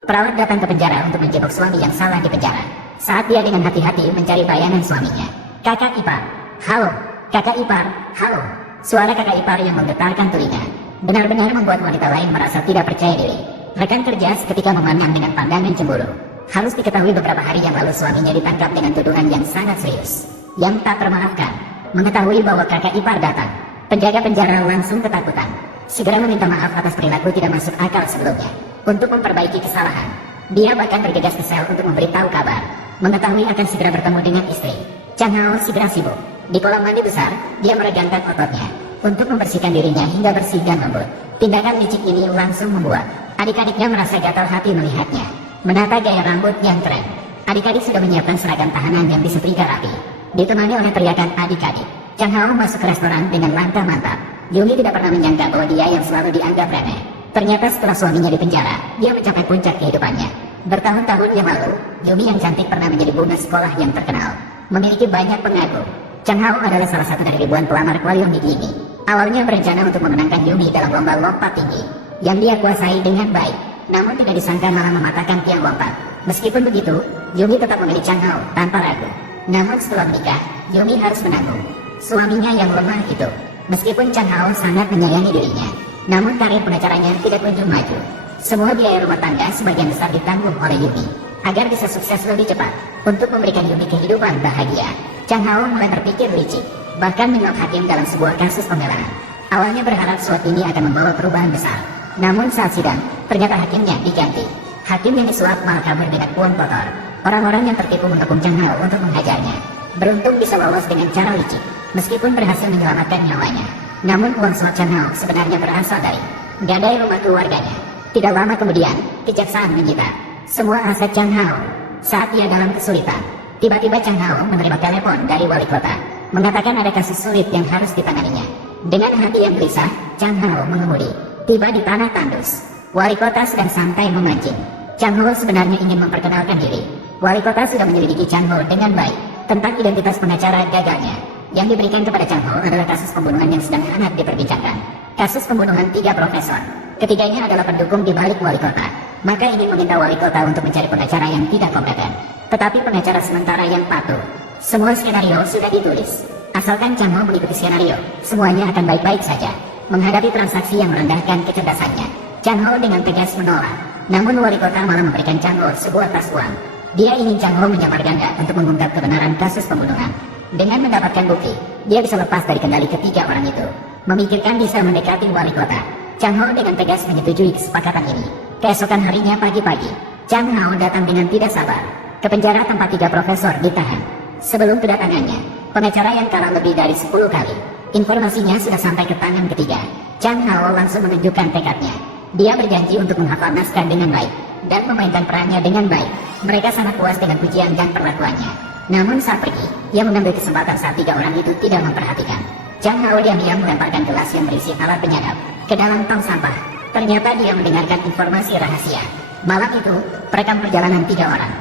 Perawat datang ke penjara untuk menjebak suami yang salah di penjara. Saat dia dengan hati-hati mencari bayangan suaminya. Kakak ipar, halo. Kakak ipar, halo. Suara kakak ipar yang menggetarkan telinga benar-benar membuat wanita lain merasa tidak percaya diri. Rekan kerja seketika memandang dengan pandangan cemburu. Harus diketahui beberapa hari yang lalu suaminya ditangkap dengan tuduhan yang sangat serius, yang tak termaafkan. Mengetahui bahwa kakak ipar datang, penjaga penjara langsung ketakutan. Segera meminta maaf atas perilaku tidak masuk akal sebelumnya. Untuk memperbaiki kesalahan, dia bahkan bergegas ke sel untuk memberitahu kabar. Mengetahui akan segera bertemu dengan istri, Chang Hao segera sibuk. Di kolam mandi besar, dia meregangkan ototnya untuk membersihkan dirinya hingga bersih dan lembut. Tindakan licik ini langsung membuat adik-adiknya merasa gatal hati melihatnya. Menata gaya rambut yang keren, adik-adik sudah menyiapkan seragam tahanan yang disetrika rapi. Ditemani oleh teriakan adik-adik, Chang Hao masuk ke restoran dengan langkah mantap. Yumi tidak pernah menyangka bahwa dia yang selalu dianggap remeh, ternyata setelah suaminya di penjara, dia mencapai puncak kehidupannya. Bertahun-tahun yang lalu, Yumi yang cantik pernah menjadi bunga sekolah yang terkenal, memiliki banyak pengagum. Chang Hao adalah salah satu dari ribuan pelamar Kwaliong Gigi ini. Awalnya berencana untuk memenangkan Yumi dalam lomba lompat tinggi yang dia kuasai dengan baik, namun tidak disangka malah mematahkan tiang lompat. Meskipun begitu, Yumi tetap memilih Chang Hao tanpa ragu. Namun setelah menikah, Yumi harus menanggung suaminya yang lemah itu. Meskipun Chang Hao sangat menyayangi dirinya, namun karir pengacaranya tidak kunjung maju. Semua biaya rumah tangga sebagian besar ditanggung oleh Yumi. Agar bisa sukses lebih cepat, untuk memberikan Yumi kehidupan bahagia, Chang Hao mulai berpikir licik, bahkan menyuap hakim dalam sebuah kasus pembelaan. Awalnya berharap suap ini akan membawa perubahan besar, namun saat sidang, ternyata hakimnya diganti. Hakim yang disuap malah kabur dengan uang kotor. Orang-orang yang tertipu mendukung Chang Hao untuk menghajarnya. Beruntung bisa lolos dengan cara licik, meskipun berhasil menyelamatkan nyawanya. Namun uang suap Chang Hao sebenarnya berasal dari gadai rumah keluarganya. Tidak lama kemudian, kejaksaan menyita semua aset Chang Hao. Saat ia dalam kesulitan, tiba-tiba Chang Hao menerima telepon dari wali kota, mengatakan ada kasus sulit yang harus ditanganinya. Dengan hati yang gelisah, Chang Hao mengemudi, tiba di tanah tandus. Wali kota sedang santai memancing. Chang Hao sebenarnya ingin memperkenalkan diri. Wali kota sudah menyelidiki Chang Hao dengan baik tentang identitas pengacara gagalnya. Yang diberikan kepada Chang Hao adalah kasus pembunuhan yang sedang hangat diperbincangkan. Kasus pembunuhan 3 profesor. Ketiganya adalah pendukung di balik wali kota. Maka ingin meminta wali kota untuk mencari pengacara yang tidak kompeten, tetapi pengacara sementara yang patuh. Semua skenario sudah ditulis. Asalkan Chang Hao mengikuti skenario, semuanya akan baik-baik saja. Menghadapi transaksi yang merendahkan kecerdasannya, Chang Hao dengan tegas menolak. Namun wali kota malah memberikan Chang Hao sebuah tas uang. Dia ingin Chang Hao menyamar ganda untuk mengungkap kebenaran kasus pembunuhan. Dengan mendapatkan bukti, dia bisa lepas dari kendali ketiga orang itu. Memikirkan bisa mendekati wali kota, Chang Hao dengan tegas menyetujui kesepakatan ini. Keesokan harinya pagi-pagi, Chang Hao datang dengan tidak sabar ke penjara tempat 3 profesor ditahan. Sebelum kedatangannya, pengacara yang kalah lebih dari 10 kali, informasinya sudah sampai ke tangan ketiga. Chang Hao langsung menunjukkan tekadnya. Dia berjanji untuk menghafal naskah dengan baik dan memainkan perannya dengan baik. Mereka sangat puas dengan pujian dan perlakuannya. Namun saat pergi, ia mengambil kesempatan saat 3 orang itu tidak memperhatikan. Chang Hao diam-diam melemparkan gelas yang berisi alat penyadap ke dalam tong sampah. Ternyata dia mendengarkan informasi rahasia. Malam itu, perekam perjalanan 3 orang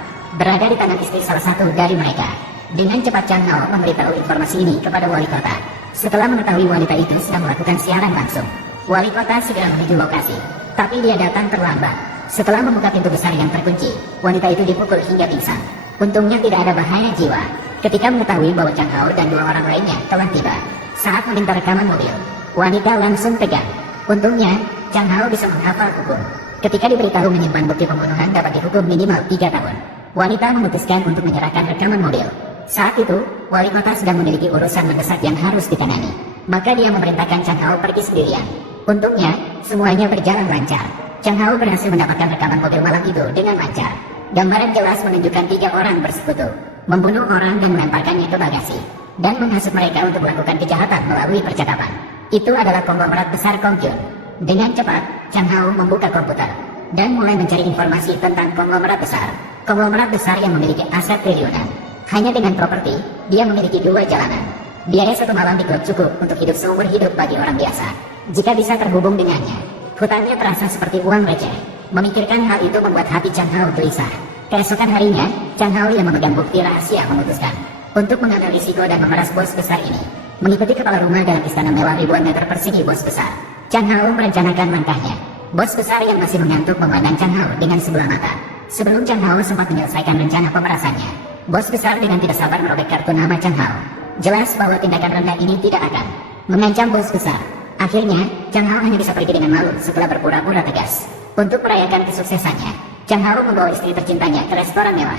berada di tangan istri salah satu dari mereka. Dengan cepat Chang Hao memberitahu informasi ini kepada wali kota. Setelah mengetahui wanita itu sedang melakukan siaran langsung, wali kota segera menuju lokasi. Tapi dia datang terlambat. Setelah membuka pintu besar yang terkunci, wanita itu dipukul hingga pingsan. Untungnya tidak ada bahaya jiwa. Ketika mengetahui bahwa Chang Hao dan 2 orang lainnya telah tiba, saat meminta rekaman mobil, wanita langsung tegang. Untungnya, Chang Hao bisa menghafal hukum. Ketika diberitahu menyimpan bukti pembunuhan dapat dihukum minimal 3 tahun, wanita memutuskan untuk menyerahkan rekaman mobil. Saat itu, wali kota sedang memiliki urusan mendesak yang harus ditangani. Maka dia memerintahkan Chang Hao pergi sendirian. Untungnya, semuanya berjalan lancar. Chang Hao berhasil mendapatkan rekaman mobil malam itu dengan lancar. Gambaran jelas menunjukkan 3 orang bersekutu, membunuh orang dan melemparkannya ke bagasi, dan menghasut mereka untuk melakukan kejahatan melalui percakapan. Itu adalah konglomerat besar Kongkyun. Dengan cepat, Chang Hao membuka komputer dan mulai mencari informasi tentang konglomerat besar. Konglomerat besar yang memiliki aset triliunan. Hanya dengan properti, dia memiliki 2 jalanan. Biaya 1 malam di klub cukup untuk hidup seumur hidup bagi orang biasa, jika bisa terhubung dengannya. Hutannya terasa seperti uang receh. Memikirkan hal itu membuat hati Chang Hao gelisah. Keesokan harinya, Chang Hao yang memegang bukti rahasia memutuskan untuk mengambil risiko dan memeras bos besar ini. Mengikuti kepala rumah dalam istana mewah ribuan meter persegi bos besar, Chang Hao merencanakan langkahnya. Bos besar yang masih mengantuk memandang Chan Hao dengan sebelah mata. Sebelum Chan Hao sempat menyelesaikan rencana pemerasannya, bos besar dengan tidak sabar merobek kartu nama Chan Hao. Jelas bahwa tindakan rendah ini tidak akan mengancam bos besar. Akhirnya, Chan Hao hanya bisa pergi dengan malu setelah berpura-pura tegas. Untuk merayakan kesuksesannya, Chan Hao membawa istri tercintanya ke restoran mewah.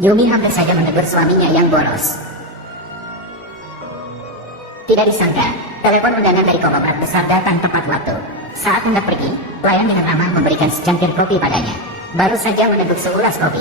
Yumi hampir saja menegur suaminya yang boros. Tidak disangka, telepon undangan dari konglomerat besar datang tepat waktu. Saat hendak pergi, pelayan dengan ramah memberikan secangkir kopi padanya. Baru saja meneguk seulas kopi,